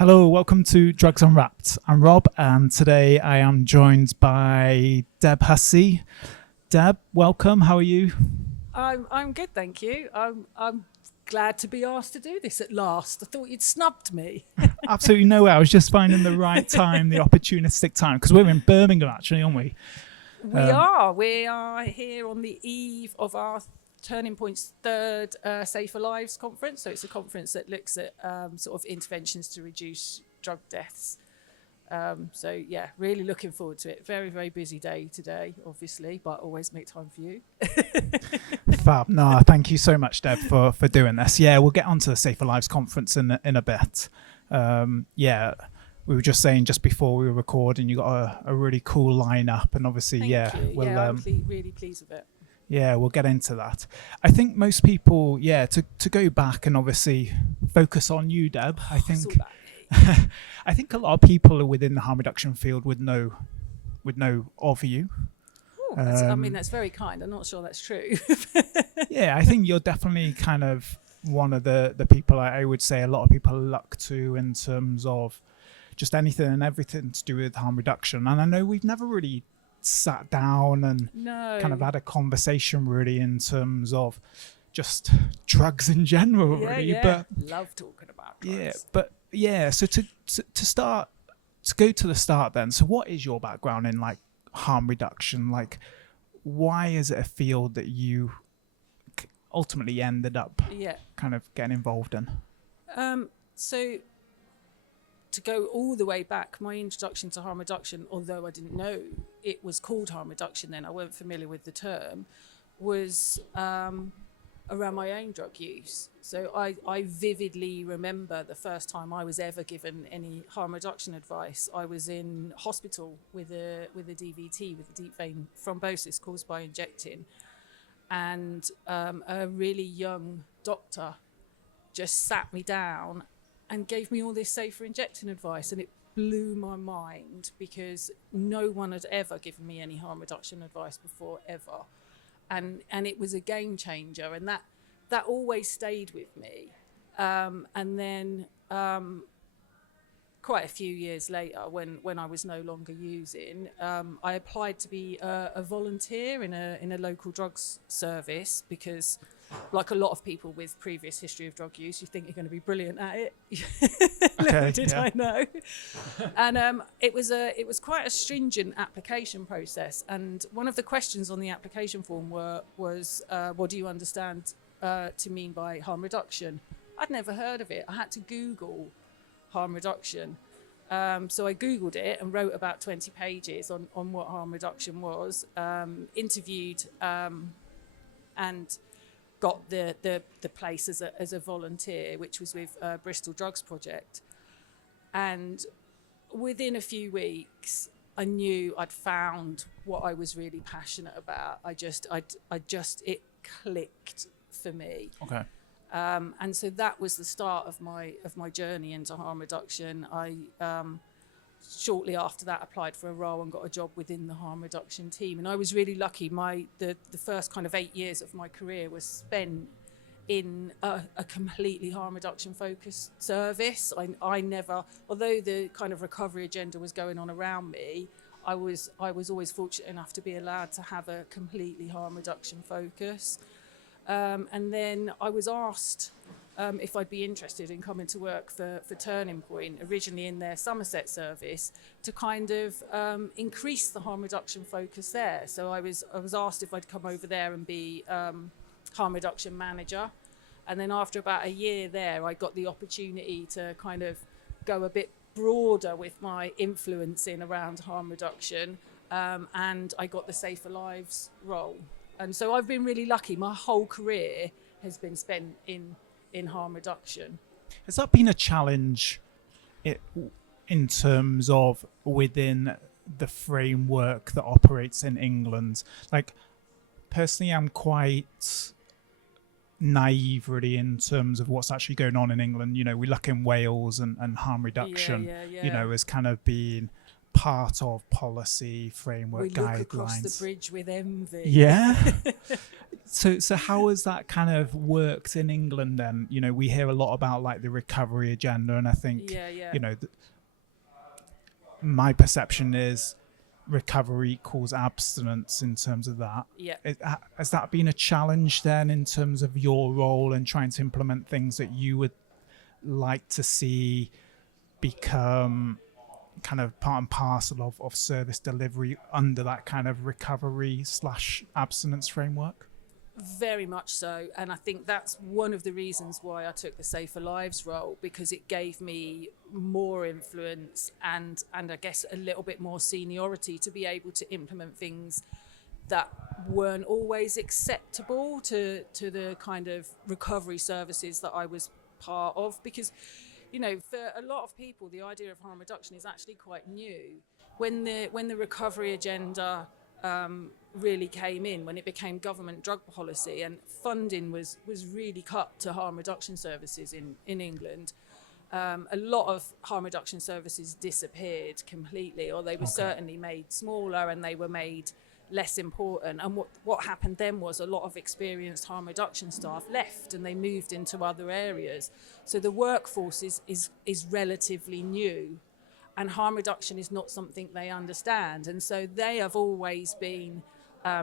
Hello, welcome to Drugs Unwrapped. I'm Rob, and today I am joined by Deb Hussey. Deb, welcome. How are you? I'm good, thank you. I'm glad to be asked to do this at last. I thought you'd snubbed me. Absolutely nowhere. I was just finding the right time, the opportunistic time, because we're in Birmingham, actually, aren't we? We are here on the eve of our Turning Point's third SaferLives conference. So it's a conference that looks at sort of interventions to reduce drug deaths. So yeah, really looking forward to it. Very, very busy day today, obviously, but always make time for you. Fab. No, thank you so much, Deb, for doing this. Yeah, we'll get onto the SaferLives conference in a bit. Yeah, we were just saying just before we were recording, you got a really cool lineup, and obviously, Thank you. we'll, I'm really pleased with it. Yeah, we'll get into that. I think most people, to go back and obviously focus on you, Deb. I think a lot of people within the harm reduction field would know of you. Ooh, that's very kind. I'm not sure that's true. Yeah, I think you're definitely kind of one of the people I would say a lot of people look to in terms of just anything and everything to do with harm reduction. And I know we've never really sat down and kind of had a conversation really in terms of just drugs in general, really. But love talking about drugs. So to go to the start then, so what is your background in like harm reduction? Like, why is it a field that you ultimately ended up kind of getting involved in? So to go all the way back, my introduction to harm reduction, although I didn't know it was called harm reduction then, I weren't familiar with the term, was around my own drug use. So I vividly remember the first time I was ever given any harm reduction advice. I was in hospital with a DVT, with a deep vein thrombosis caused by injecting, and a really young doctor just sat me down and gave me all this safer injecting advice, and it blew my mind because no one had ever given me any harm reduction advice before, ever. And it was a game changer, and that always stayed with me. And then quite a few years later, when I was no longer using, I applied to be a volunteer in a local drugs service because, like a lot of people with previous history of drug use, you think you're going to be brilliant at it. Little did I know. And it was quite a stringent application process. And one of the questions on the application form was what do you understand to mean by harm reduction? I'd never heard of it. I had to Google harm reduction. So I Googled it and wrote about 20 pages on what harm reduction was, interviewed and got the place as a volunteer, which was with Bristol Drugs Project. And within a few weeks, I knew I'd found what I was really passionate about. It clicked for me. Okay. And so that was the start of my journey into harm reduction. I shortly after that applied for a role and got a job within the harm reduction team. And I was really lucky. The first kind of 8 years of my career was spent in a completely harm reduction focused service. I never, although the kind of recovery agenda was going on around me, I was always fortunate enough to be allowed to have a completely harm reduction focus. And then I was asked if I'd be interested in coming to work for Turning Point, originally in their Somerset service, to kind of increase the harm reduction focus there. So I was asked if I'd come over there and be harm reduction manager. And then after about a year there, I got the opportunity to kind of go a bit broader with my influencing around harm reduction, and I got the SaferLives role. And so I've been really lucky. My whole career has been spent in harm reduction. Has that been a challenge in terms of within the framework that operates in England? Like, personally, I'm quite naive really in terms of what's actually going on in England. You know, we look in Wales and harm reduction, you know, as kind of being part of policy framework guidelines. We look across the bridge with envy. Yeah. So how has that kind of worked in England then? You know, we hear a lot about like the recovery agenda, and I think, Yeah, yeah. you know, my perception is recovery equals abstinence in terms of that. Yeah. Has that been a challenge then in terms of your role and trying to implement things that you would like to see become kind of part and parcel of service delivery under that kind of recovery / abstinence framework? Very much so, and I think that's one of the reasons why I took the SaferLives role, because it gave me more influence and I guess a little bit more seniority to be able to implement things that weren't always acceptable to the kind of recovery services that I was part of. Because, you know, for a lot of people, the idea of harm reduction is actually quite new. When the recovery agenda really came in, when it became government drug policy and funding was really cut to harm reduction services in England, a lot of harm reduction services disappeared completely, or they were certainly made smaller and they were made less important. And what happened then was a lot of experienced harm reduction staff left and they moved into other areas. So the workforce is relatively new, and harm reduction is not something they understand. And so they have always been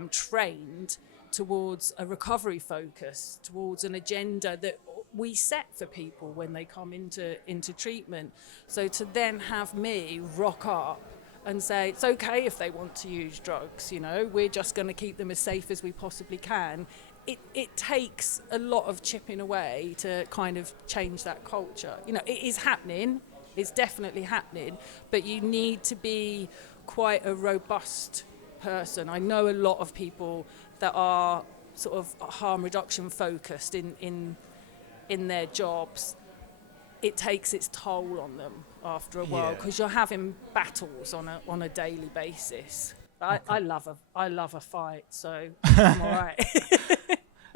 trained towards a recovery focus, towards an agenda that we set for people when they come into treatment. So to then have me rock up and say it's okay if they want to use drugs, you know, we're just going to keep them as safe as we possibly can. It takes a lot of chipping away to kind of change that culture. You know, it is happening. It's definitely happening, but you need to be quite a robust person. I know a lot of people that are sort of harm reduction focused in their jobs. It takes its toll on them after a while, because you're having battles on a daily basis. I love a fight, so I'm all right.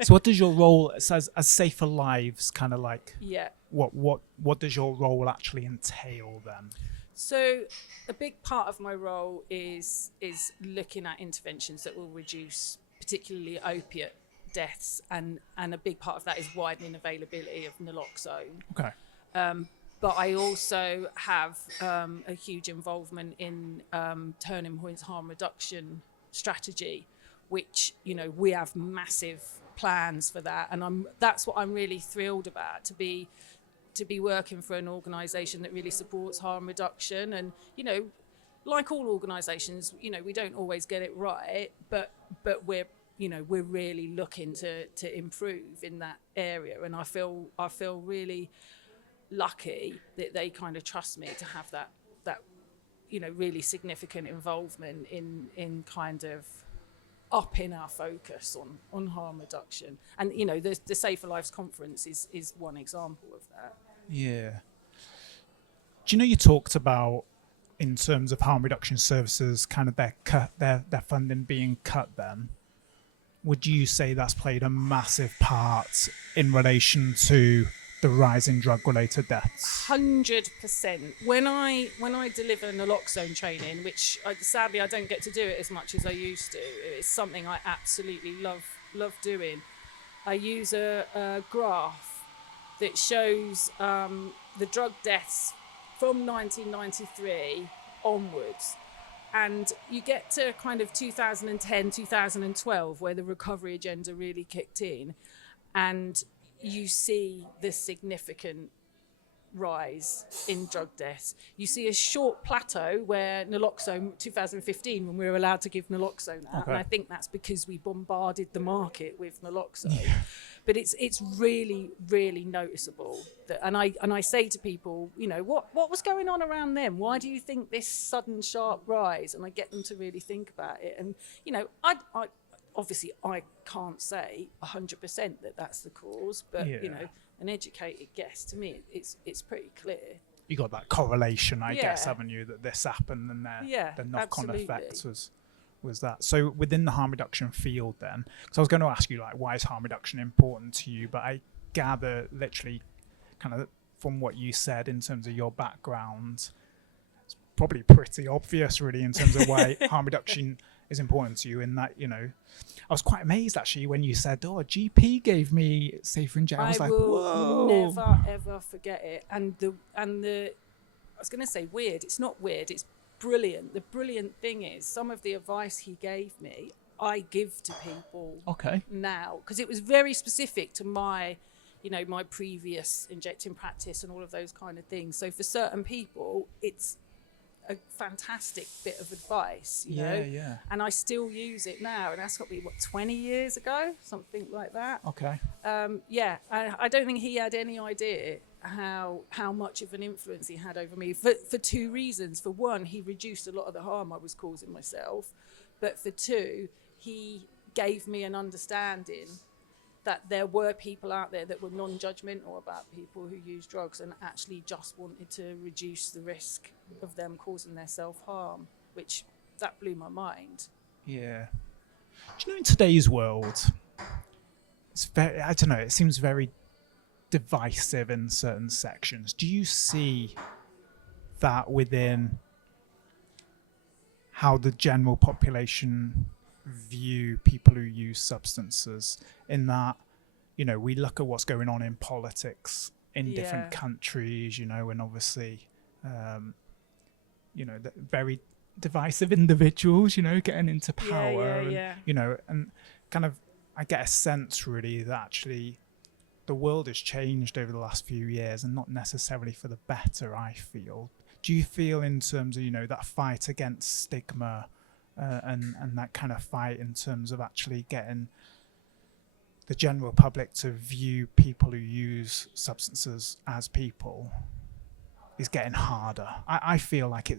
So what does your role as SaferLives kind of like? Yeah. What does your role actually entail then? So a big part of my role is looking at interventions that will reduce particularly opiate deaths, and a big part of that is widening availability of Naloxone. Okay. But I also have a huge involvement in Turning Point's harm reduction strategy, which, you know, we have massive plans for that, and that's what I'm really thrilled about, to be working for an organisation that really supports harm reduction. And, you know, like all organisations, you know, we don't always get it right, but we're really looking to improve in that area, and I feel really lucky that they kind of trust me to have that you know, really significant involvement in kind of upping our focus on harm reduction. And, you know, the SaferLives conference is one example of that. Yeah. Do you know, you talked about, in terms of harm reduction services, kind of their funding being cut then. Would you say that's played a massive part in relation to the rise in drug-related deaths? 100%. When I deliver Naloxone training, which sadly I don't get to do it as much as I used to, it's something I absolutely love doing. I use a graph that shows the drug deaths from 1993 onwards. And you get to kind of 2010, 2012, where the recovery agenda really kicked in, and you see the significant rise in drug deaths. You see a short plateau where Naloxone, 2015, when we were allowed to give Naloxone out, and I think that's because we bombarded the market with Naloxone. Yeah. But it's really, really noticeable. And I say to people, you know, what was going on around them? Why do you think this sudden sharp rise? And I get them to really think about it. And, you know, I obviously I can't say 100% that that's the cause, but you know, an educated guess, to me, it's pretty clear. You got that correlation, I guess, haven't you? That this happened, and the knock-on effect was that. So within the harm reduction field, then, because I was going to ask you, like, why is harm reduction important to you? But I gather, literally, kind of from what you said in terms of your background, it's probably pretty obvious, really, in terms of why harm reduction is important to you. In that, you know, I was quite amazed actually when you said, "Oh, a GP gave me safer in jail." I was like, will "Whoa!" never ever forget it. And the I was going to say weird. It's not weird. It's brilliant. The brilliant thing is some of the advice he gave me, I give to people now, because it was very specific to my, you know, my previous injecting practice and all of those kind of things. So for certain people, it's a fantastic bit of advice, you know. Yeah. And I still use it now, and that's got to be 20 years ago, something like that. Okay. I don't think he had any idea how much of an influence he had over me for two reasons. For one, he reduced a lot of the harm I was causing myself, but for two, he gave me an understanding that there were people out there that were non-judgmental about people who use drugs and actually just wanted to reduce the risk of them causing their self-harm, which that blew my mind. Yeah. Do you know, in today's world, it's very, I don't know, it seems very divisive in certain sections. Do you see that within how the general population view people who use substances, in that, you know, we look at what's going on in politics in different countries, you know, and obviously, you know, the very divisive individuals, you know, getting into power, you know, and kind of, I get a sense really that actually the world has changed over the last few years, and not necessarily for the better, I feel. Do you feel, in terms of, you know, that fight against stigma, and that kind of fight in terms of actually getting the general public to view people who use substances as people, is getting harder? I feel like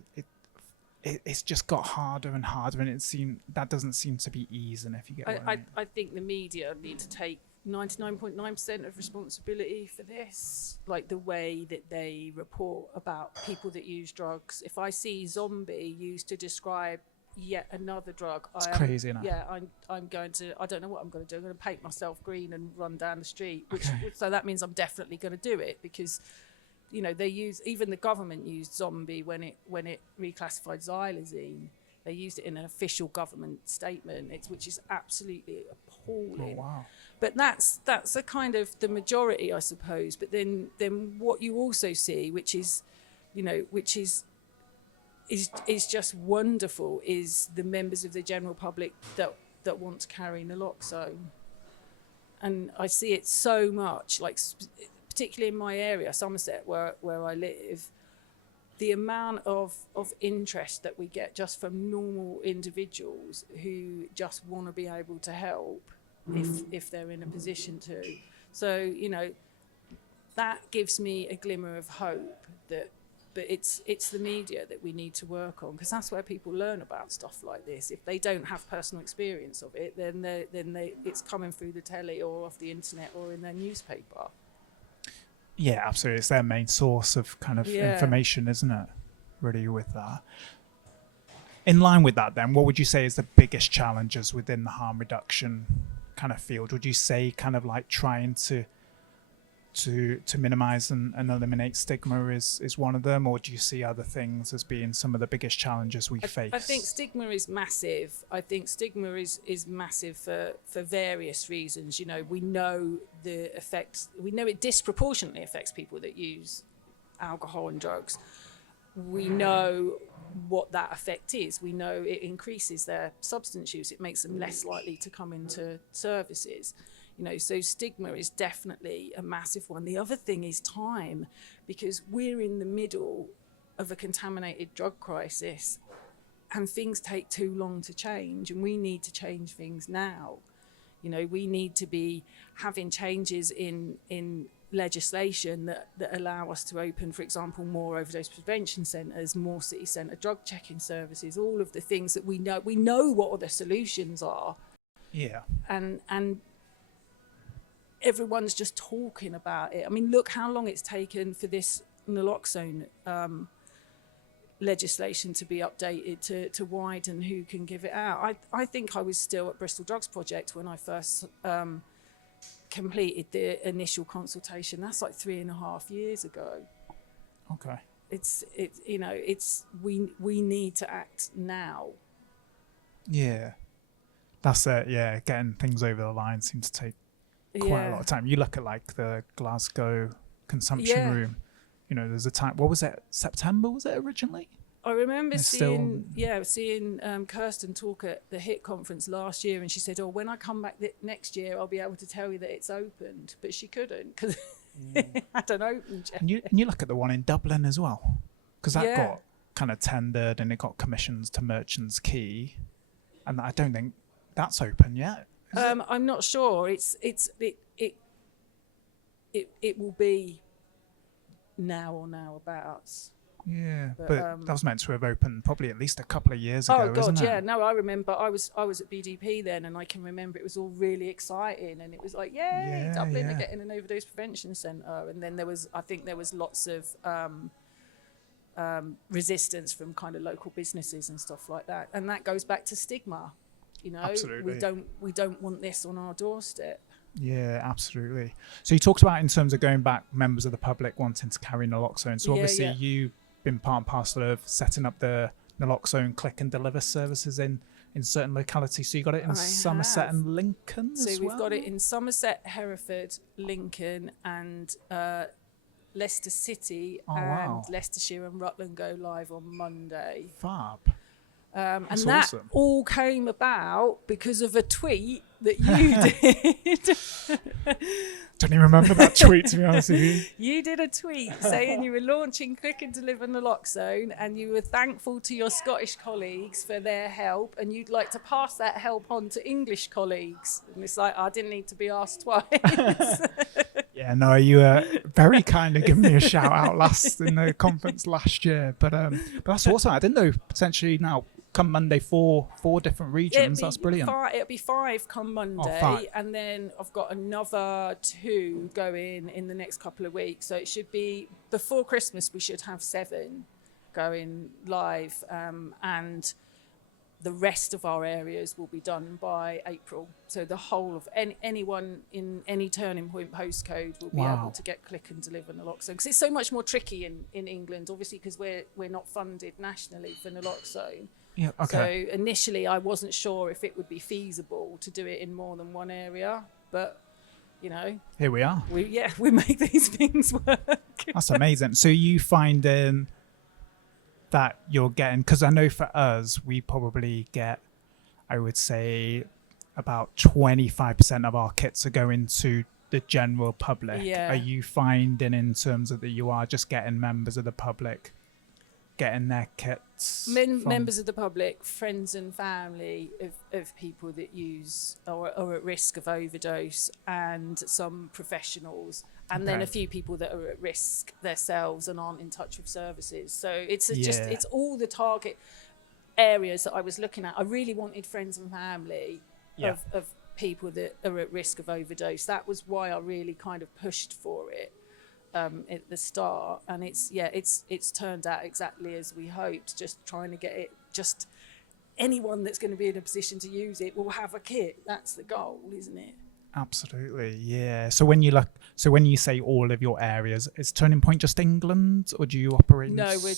it's just got harder and harder, and that doesn't seem to be easing, if you get what I mean. I think the media need to take 99.9% of responsibility for this, like the way that they report about people that use drugs. If I see zombie used to describe yet another drug, it's crazy, isn't it? Yeah, I'm going to, I don't know what I'm going to do. I'm going to paint myself green and run down the street, so that means I'm definitely going to do it, because, you know, they use, even the government used zombie when it reclassified xylazine. They used it in an official government statement, which is absolutely appalling. Oh, wow. But that's a kind of the majority, I suppose. But then what you also see, which is, you know, which is just wonderful, is the members of the general public that want to carry naloxone. And I see it so much, like particularly in my area, Somerset, where I live. The amount of interest that we get just from normal individuals who just want to be able to help if they're in a position to. So, you know, that gives me a glimmer of hope but it's the media that we need to work on, because that's where people learn about stuff like this. If they don't have personal experience of it, then it's coming through the telly or off the internet or in their newspaper. Yeah, absolutely. It's their main source of kind of information, isn't it? Really, with that. In line with that, then, what would you say is the biggest challenges within the harm reduction kind of field? Would you say kind of like trying to minimize and eliminate stigma is one of them, or do you see other things as being some of the biggest challenges we face? I think stigma is massive. I think stigma is massive for various reasons. You know, we know it disproportionately affects people that use alcohol and drugs. We know what that effect is. We know it increases their substance use. It makes them less likely to come into services. You know, so stigma is definitely a massive one. The other thing is time, because we're in the middle of a contaminated drug crisis and things take too long to change, and we need to change things now. You know, we need to be having changes in legislation that allow us to open, for example, more overdose prevention centres, more city centre drug checking services, all of the things that we know what the solutions are. Yeah. And everyone's just talking about it. I mean, look how long it's taken for this naloxone legislation to be updated to widen who can give it out. I think I was still at Bristol Drugs Project when I first completed the initial consultation. That's like 3.5 years ago. Okay. we need to act now. Yeah, that's it. Yeah, getting things over the line seems to take quite a lot of time. You look at like the Glasgow consumption room. You know, there's a time. What was it? September was it originally? I remember seeing Kirsten talk at the HIT conference last year, and she said, "Oh, when I come back next year, I'll be able to tell you that it's opened." But she couldn't because it hadn't opened yet. And you look at the one in Dublin as well, because that got kind of tendered and it got commissions to Merchants Quay, and I don't think that's open yet. I'm not sure. It will be now or now abouts. Yeah, but that was meant to have opened probably at least a couple of years ago. Oh God, isn't it? yeah. No, I remember. I was at BDP then, and I can remember it was all really exciting, and it was like, yay, Dublin are getting an overdose prevention centre. And then I think there was lots of resistance from kind of local businesses and stuff like that, and that goes back to stigma. You know, absolutely. we don't want this on our doorstep. Yeah, absolutely. So you talked about in terms of going back, members of the public wanting to carry naloxone. So obviously you've been part and parcel of setting up the naloxone click and deliver services in certain localities. So you got it in Somerset and Lincoln as well? So we've got it in Somerset, Hereford, Lincoln and Leicester City Leicestershire and Rutland go live on Monday. Fab. And that awesome. All came about because of a tweet that you did. Don't even remember that tweet, to be honest with you. You did a tweet saying you were launching Click and Deliver Naloxone and you were thankful to your Scottish colleagues for their help and you'd like to pass that help on to English colleagues. And it's like, I didn't need to be asked twice. Yeah, no, you were very kind of giving me a shout out in the conference last year. But that's awesome. I didn't know potentially now come Monday four different regions. That's brilliant. It'll be 5 come Monday, 5. And then I've got another 2 going in the next couple of weeks. So it should be before Christmas. We should have 7 going live, and the rest of our areas will be done by April. So the whole of anyone in any turning point postcode will be able to get Click and Deliver Naloxone, because it's so much more tricky in England, obviously, because we're not funded nationally for Naloxone. Yeah, okay. So initially I wasn't sure if it would be feasible to do it in more than one area, but you know, here we are. We make these things work. That's amazing. So you finding that you're getting, because I know for us we probably get, I would say about 25% of our kits are going to the general public. Are you finding in terms of that you are just getting members of the public getting their kits? Members of the public, friends and family of people that use or are at risk of overdose, and some professionals, and then a few people that are at risk themselves and aren't in touch with services. So it's it's all the target areas that I was looking at. I really wanted friends and family of people that are at risk of overdose. That was why I really kind of pushed for it at the start, and it's turned out exactly as we hoped. Just trying to get it, just anyone that's going to be in a position to use it will have a kit. That's the goal, isn't it? Absolutely, yeah. So when you say all of your areas, is Turning Point just England, or do you operate? No, we're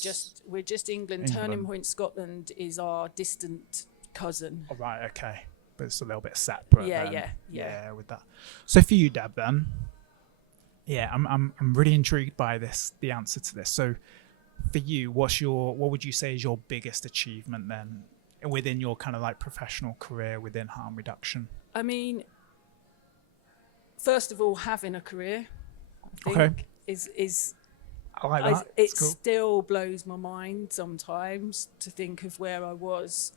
just England. Turning Point Scotland is our distant cousin. Oh, right, okay, but it's a little bit separate. Yeah, with that. So for you, Deb, then. Yeah, I'm really intrigued by the answer to this. So for you, what would you say is your biggest achievement then within your kind of like professional career within harm reduction? I mean, first of all, having a career, I think is I like that. It still blows my mind sometimes to think of where I was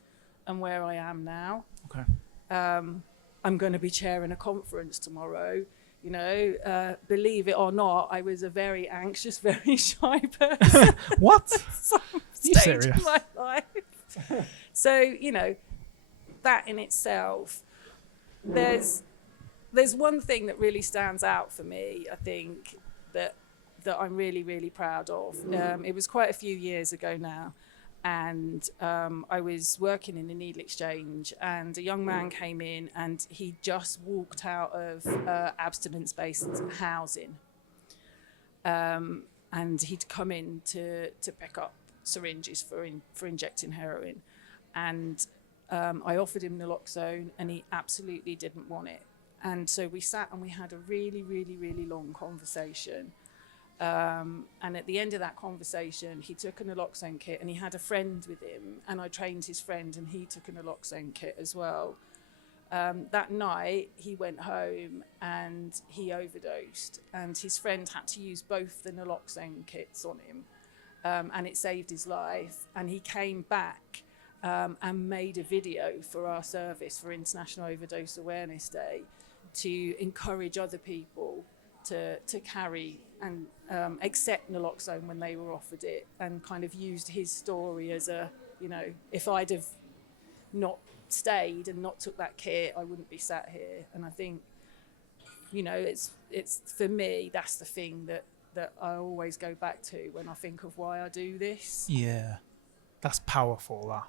and where I am now. Okay. I'm going to be chairing a conference tomorrow. You know, believe it or not, I was a very anxious, very shy person. What? Some you stage serious? in my life. So, you know, that in itself, there's one thing that really stands out for me, I think, that I'm really, really proud of. It was quite a few years ago now. And I was working in a needle exchange, and a young man came in, and he just walked out of abstinence-based housing. and he'd come in to pick up syringes for injecting heroin, and I offered him naloxone, and he absolutely didn't want it. And so we sat and we had a really, really, really long conversation. And at the end of that conversation, he took a naloxone kit, and he had a friend with him, and I trained his friend, and he took a naloxone kit as well. That night, he went home and he overdosed, and his friend had to use both the naloxone kits on him, and it saved his life. And he came back and made a video for our service for International Overdose Awareness Day to encourage other people to carry and accept naloxone when they were offered it, and kind of used his story as a, you know, if I'd have not stayed and not took that kit, I wouldn't be sat here. And I think, you know, it's for me, that's the thing that I always go back to when I think of why I do this. Yeah, that's powerful.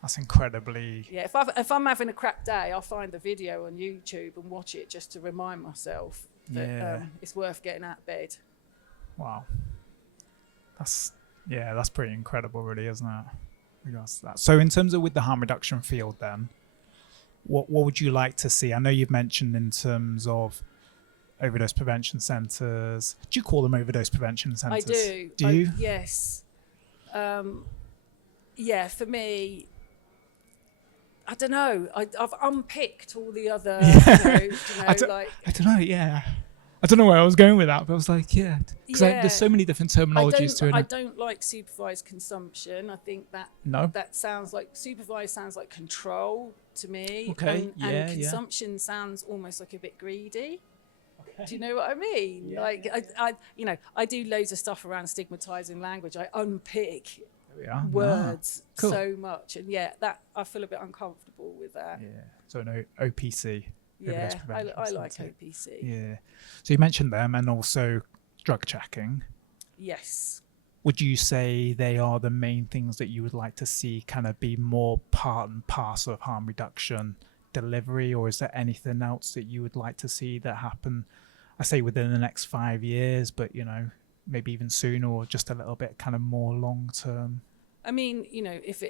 That's incredibly... Yeah, if I'm having a crap day, I'll find the video on YouTube and watch it just to remind myself that it's worth getting out of bed. Wow. That's pretty incredible, really, isn't it? Regards to that. So in terms of with the harm reduction field then, what would you like to see? I know you've mentioned in terms of overdose prevention centres. Do you call them overdose prevention centres? I do. Do you? Yes. Yeah, for me, I don't know. I've unpicked all the other, I don't know, yeah. I don't know where I was going with that, but I was like, yeah. Because there's so many different terminologies to it. I don't like supervised consumption. I think that sounds like, supervised sounds like control to me. Okay, and consumption sounds almost like a bit greedy. Okay. Do you know what I mean? Yeah. Like, I do loads of stuff around stigmatizing language. I unpick words so much, and that I feel a bit uncomfortable with that. Yeah. So no OPC. Yeah, I like OPC. Yeah. So you mentioned them, and also drug checking. Yes. Would you say they are the main things that you would like to see kind of be more part and parcel of harm reduction delivery, or is there anything else that you would like to see that happen, I say within the next 5 years, but, you know, maybe even sooner, or just a little bit kind of more long term? I mean, you know, if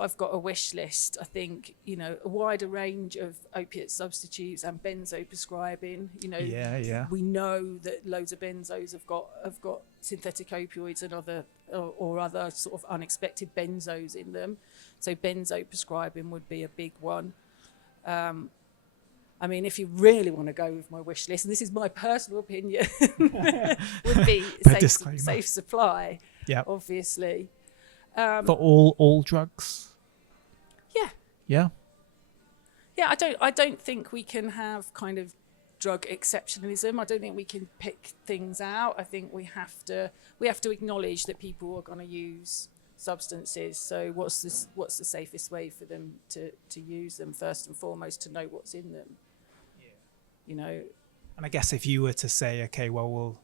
I've got a wish list, I think, you know, a wider range of opiate substitutes and benzo prescribing. You know, we know that loads of benzos have got synthetic opioids and other sort of unexpected benzos in them. So benzo prescribing would be a big one. I mean, if you really want to go with my wish list, and this is my personal opinion, would be safe supply. Yeah, obviously. For all drugs? Yeah. I don't think we can have kind of drug exceptionalism. I don't think we can pick things out. I think we have to acknowledge that people are going to use substances. So what's the safest way for them to use them, first and foremost, to know what's in them? Yeah. You know. And I guess if you were to say, okay, well, we'll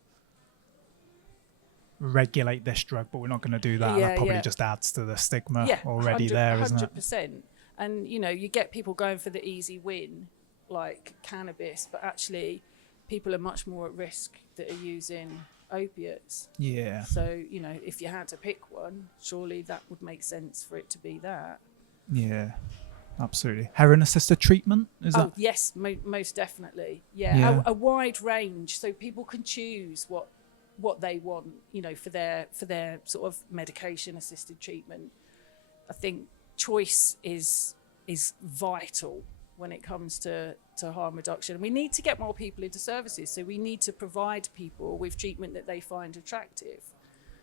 regulate this drug, but we're not going to do that. That probably just adds to the stigma already there, isn't it? 100%. And, you know, you get people going for the easy win, like cannabis, but actually people are much more at risk that are using opiates. Yeah. So, you know, if you had to pick one, surely that would make sense for it to be that. Yeah, absolutely. Heroin-assisted treatment, is that? Yes, most definitely. Yeah. A wide range, so people can choose what they want, you know, for their sort of medication assisted treatment. I think choice is vital when it comes to harm reduction. We need to get more people into services, so we need to provide people with treatment that they find attractive.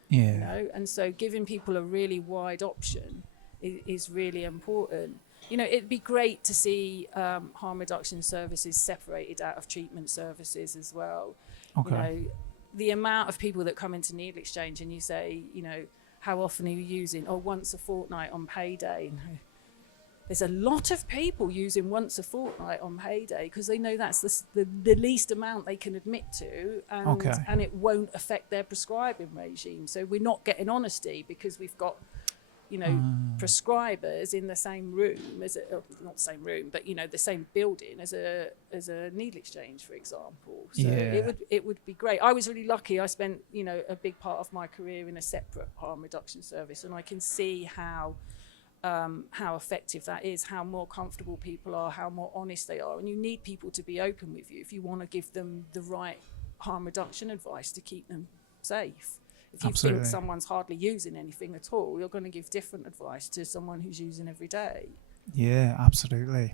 Yeah. You know, and so giving people a really wide option is really important. You know, it'd be great to see harm reduction services separated out of treatment services as well. Okay. You know, the amount of people that come into needle exchange and you say, you know, how often are you using? Oh, once a fortnight on payday. There's a lot of people using once a fortnight on payday because they know that's the least amount they can admit to, and it won't affect their prescribing regime. So we're not getting honesty because we've got prescribers in the same room as not the same room, but the same building as a needle exchange, for example. So it would be great. I was really lucky. I spent a big part of my career in a separate harm reduction service, and I can see how effective that is, how more comfortable people are, how more honest they are. And you need people to be open with you if you want to give them the right harm reduction advice to keep them safe. If you think someone's hardly using anything at all, you're going to give different advice to someone who's using every day. Yeah, absolutely.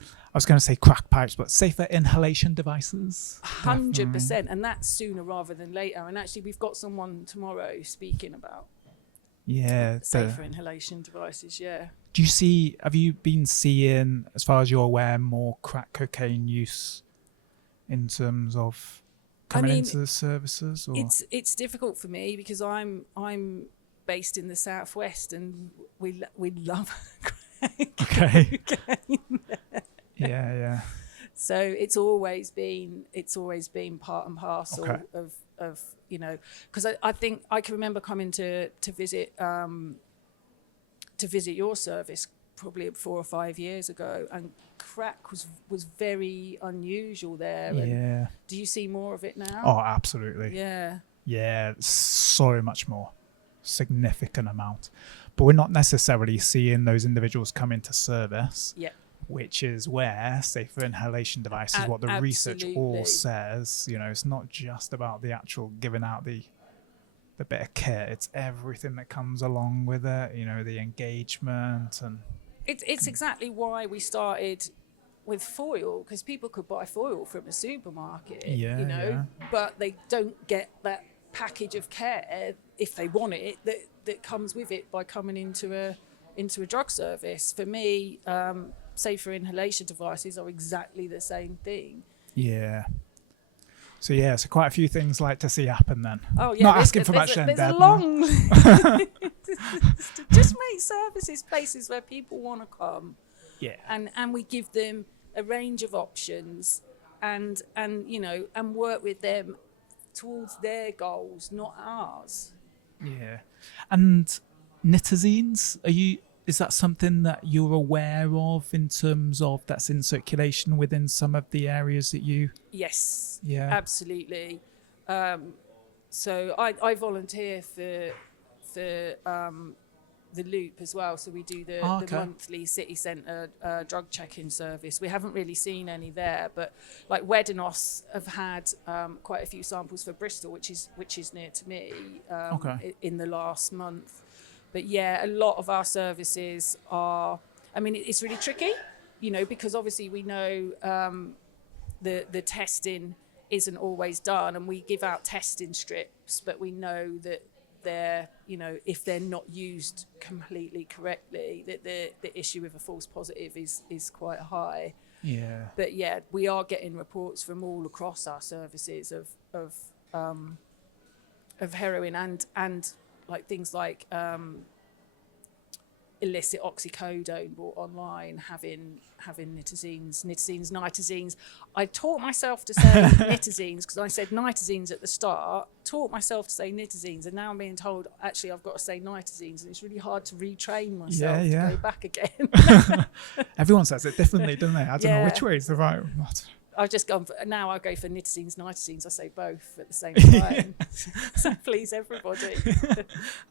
I was going to say crack pipes, but safer inhalation devices. 100%, and that's sooner rather than later. And actually, we've got someone tomorrow speaking about safer inhalation devices. Yeah. Have you been seeing, as far as you're aware, more crack cocaine use in terms of coming into the services? Or? It's difficult for me because I'm based in the southwest, and we love okay. Yeah. So it's always been part and parcel of because I think I can remember coming to visit your service probably 4 or 5 years ago, and crack was very unusual there. And do you see more of it now? Oh, absolutely. Yeah, so much more, significant amount, but we're not necessarily seeing those individuals come into service, which is where safer inhalation devices, what the research all says, it's not just about the actual giving out the bit of kit, it's everything that comes along with it, the engagement. And it's exactly why we started with foil, because people could buy foil from a supermarket, but they don't get that package of care if they want it that comes with it by coming into a drug service. For me, safer inhalation devices are exactly the same thing. So quite a few things like to see happen then. Oh yeah, not asking for much then, there's Deb, a long just make services places where people want to come. And we give them a range of options and work with them towards their goals, not ours. And Nitazenes, is that something that you're aware of in terms of that's in circulation within some of the areas that you? Yes, absolutely. So I volunteer for the Loop as well. So we do the monthly city centre drug checking service. We haven't really seen any there, but like Wedinos have had quite a few samples for Bristol, which is near to me, in the last month. But a lot of our services are, it's really tricky, because obviously we know the testing isn't always done, and we give out testing strips, but we know that they're, if they're not used completely correctly, that the issue with a false positive is quite high. But we are getting reports from all across our services of heroin and like things like illicit oxycodone bought online, having Nitazenes. I taught myself to say Nitazenes because I said Nitazenes at the start, taught myself to say Nitazenes, and now I'm being told actually I've got to say Nitazenes, and it's really hard to retrain myself to go back again. Everyone says it differently, don't they? I don't know which way is the right one. I've just gone now I go for Nitazenes. I say both at the same time. So please everybody.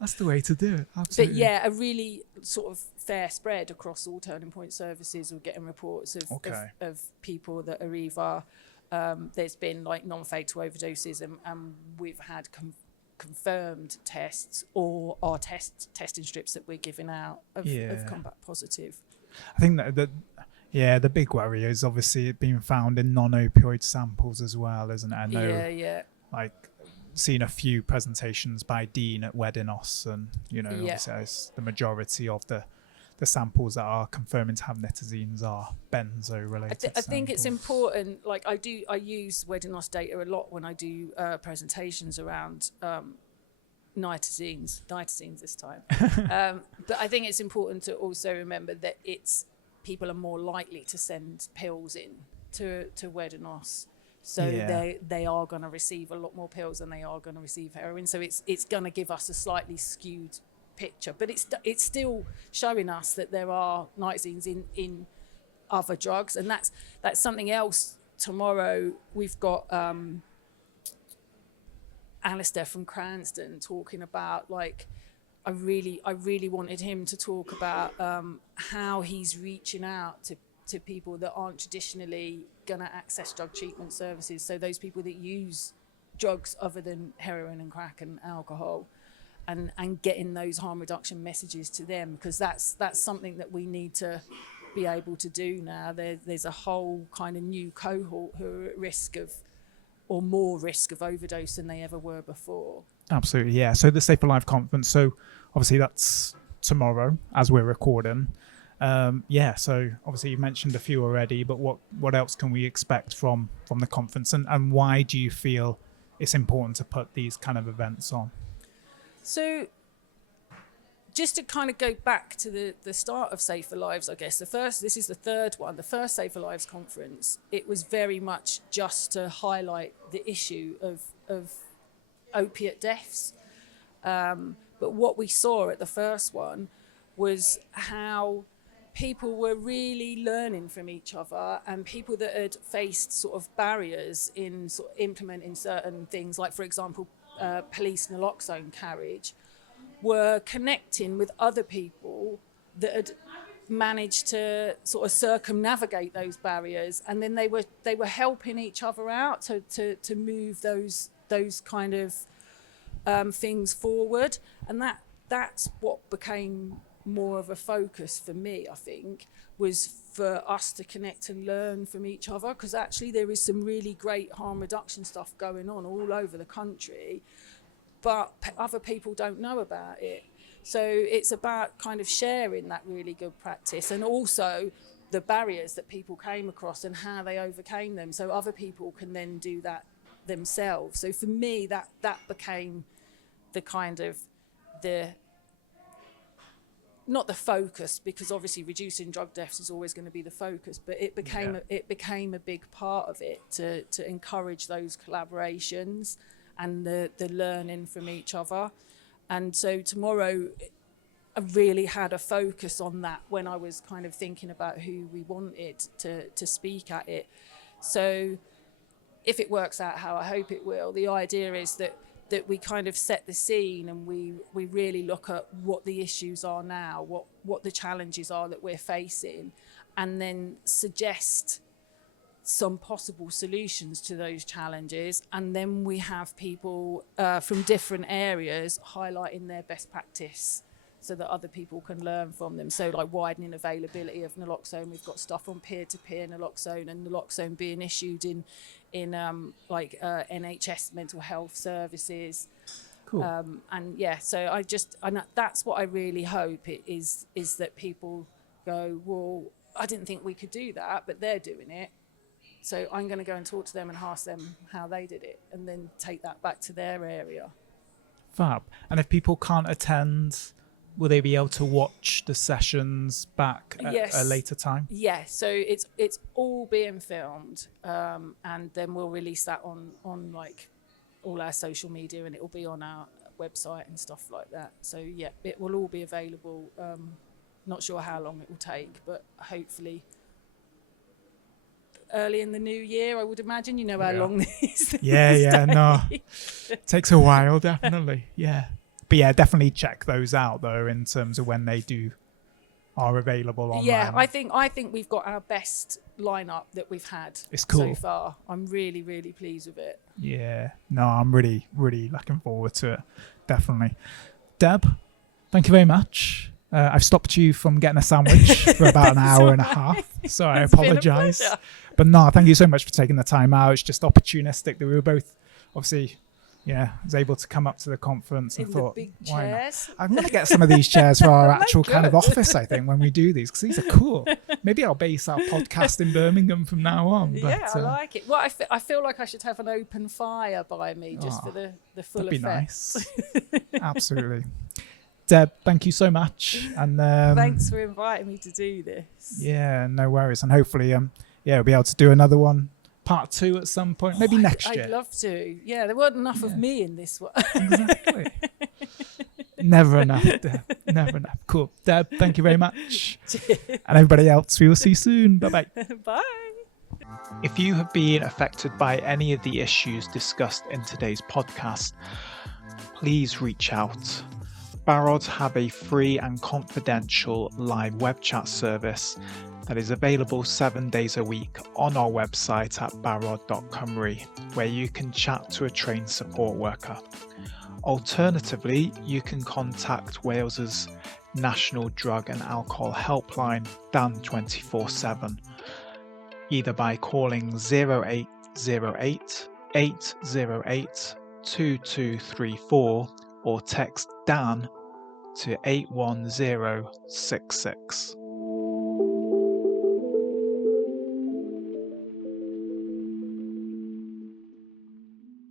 That's the way to do it. Absolutely. But a really sort of fair spread across all turning point services. We're getting reports of people that are either there's been like non-fatal overdoses and we've had confirmed tests, or our testing strips that we're giving out of come back positive. I think that the big worry is obviously it being found in non-opioid samples as well, isn't it? I know, like, seen a few presentations by Dean at Wedinos, and obviously the majority of the samples that are confirming to have Nitazenes are benzo-related. I think it's important. Like I use Wedinos data a lot when I do presentations around Nitazenes this time. But I think it's important to also remember that people are more likely to send pills in to Wedinos. So they are going to receive a lot more pills than they are going to receive heroin. So it's going to give us a slightly skewed picture, but it's still showing us that there are nitazenes in other drugs, and that's something else. Tomorrow we've got Alistair from Cranston talking about, like, I really wanted him to talk about how he's reaching out to people that aren't traditionally going to access drug treatment services. So those people that use drugs other than heroin and crack and alcohol, and getting those harm reduction messages to them, because that's something that we need to be able to do now. There's a whole kind of new cohort who are at risk of, or more risk of, overdose than they ever were before. Absolutely, yeah. So the Safer Live conference, so obviously that's tomorrow as we're recording. So obviously you mentioned a few already, but what else can we expect from the conference, and why do you feel it's important to put these kind of events on? So just to kind of go back to the start of Safer Lives, I guess this is the third one, the first Safer Lives conference, it was very much just to highlight the issue of opiate deaths. But what we saw at the first one was how people were really learning from each other, and people that had faced sort of barriers in sort of implementing certain things, like, for example, police naloxone carriage, were connecting with other people that had managed to sort of circumnavigate those barriers, and then they were helping each other out to move those kind of things forward. And that's what became more of a focus for me, I think, was for us to connect and learn from each other, because actually there is some really great harm reduction stuff going on all over the country, but other people don't know about it. So it's about kind of sharing that really good practice, and also the barriers that people came across and how they overcame them, so other people can then do that themselves. So for me, that became the kind of not the focus, because obviously reducing drug deaths is always going to be the focus, but it became a big part of it to encourage those collaborations and the learning from each other. And so tomorrow I really had a focus on that when I was kind of thinking about who we wanted to speak at it. So if it works out how I hope it will, the idea is that we kind of set the scene, and we really look at what the issues are now, what the challenges are that we're facing, and then suggest some possible solutions to those challenges. And then we have people from different areas highlighting their best practice so that other people can learn from them. So, like, widening availability of naloxone. We've got stuff on peer-to-peer naloxone, and naloxone being issued in NHS mental health services. Cool. So that's what I really hope is that people go, well, I didn't think we could do that, but they're doing it. So I'm going to go and talk to them and ask them how they did it, and then take that back to their area. Fab. And if people can't attend, will they be able to watch the sessions back at a later time? Yeah, so it's all being filmed, and then we'll release that on like all our social media, and it will be on our website and stuff like that. So yeah, it will all be available. Not sure how long it will take, but hopefully early in the new year, I would imagine. You know how long these things take. Takes a while, definitely. Yeah. But yeah, definitely check those out though, in terms of when they are available online. Yeah, I think we've got our best lineup that we've had so far. I'm really, really pleased with it. Yeah, no, I'm really, really looking forward to it. Definitely. Deb, thank you very much. I've stopped you from getting a sandwich for about an hour and a half, so I apologise. But no, thank you so much for taking the time out. It's just opportunistic that we were both, obviously, was able to come up to the conference and thought, why not? I'm going to get some of these chairs for our actual kind of office, I think, when we do these, because these are cool. Maybe I'll base our podcast in Birmingham from now on. But, yeah, I like it. Well, I feel like I should have an open fire by me just for the full that'd effect. That'd be nice. Absolutely. Deb, thank you so much. And thanks for inviting me to do this. Yeah, no worries. And hopefully, we'll be able to do another one. Part 2 at some point, maybe next year. I'd love to. Yeah, there weren't enough of me in this one. Exactly. Never enough, Deb. Never enough. Cool. Deb, thank you very much. And everybody else, we will see you soon. Bye-bye. Bye. If you have been affected by any of the issues discussed in today's podcast, please reach out. Barod have a free and confidential live web chat service that is available 7 days a week on our website at barod.cymru, where you can chat to a trained support worker. Alternatively, you can contact Wales's National Drug and Alcohol Helpline, Dan 24/7, either by calling 0808 808 2234 or text Dan to 81066.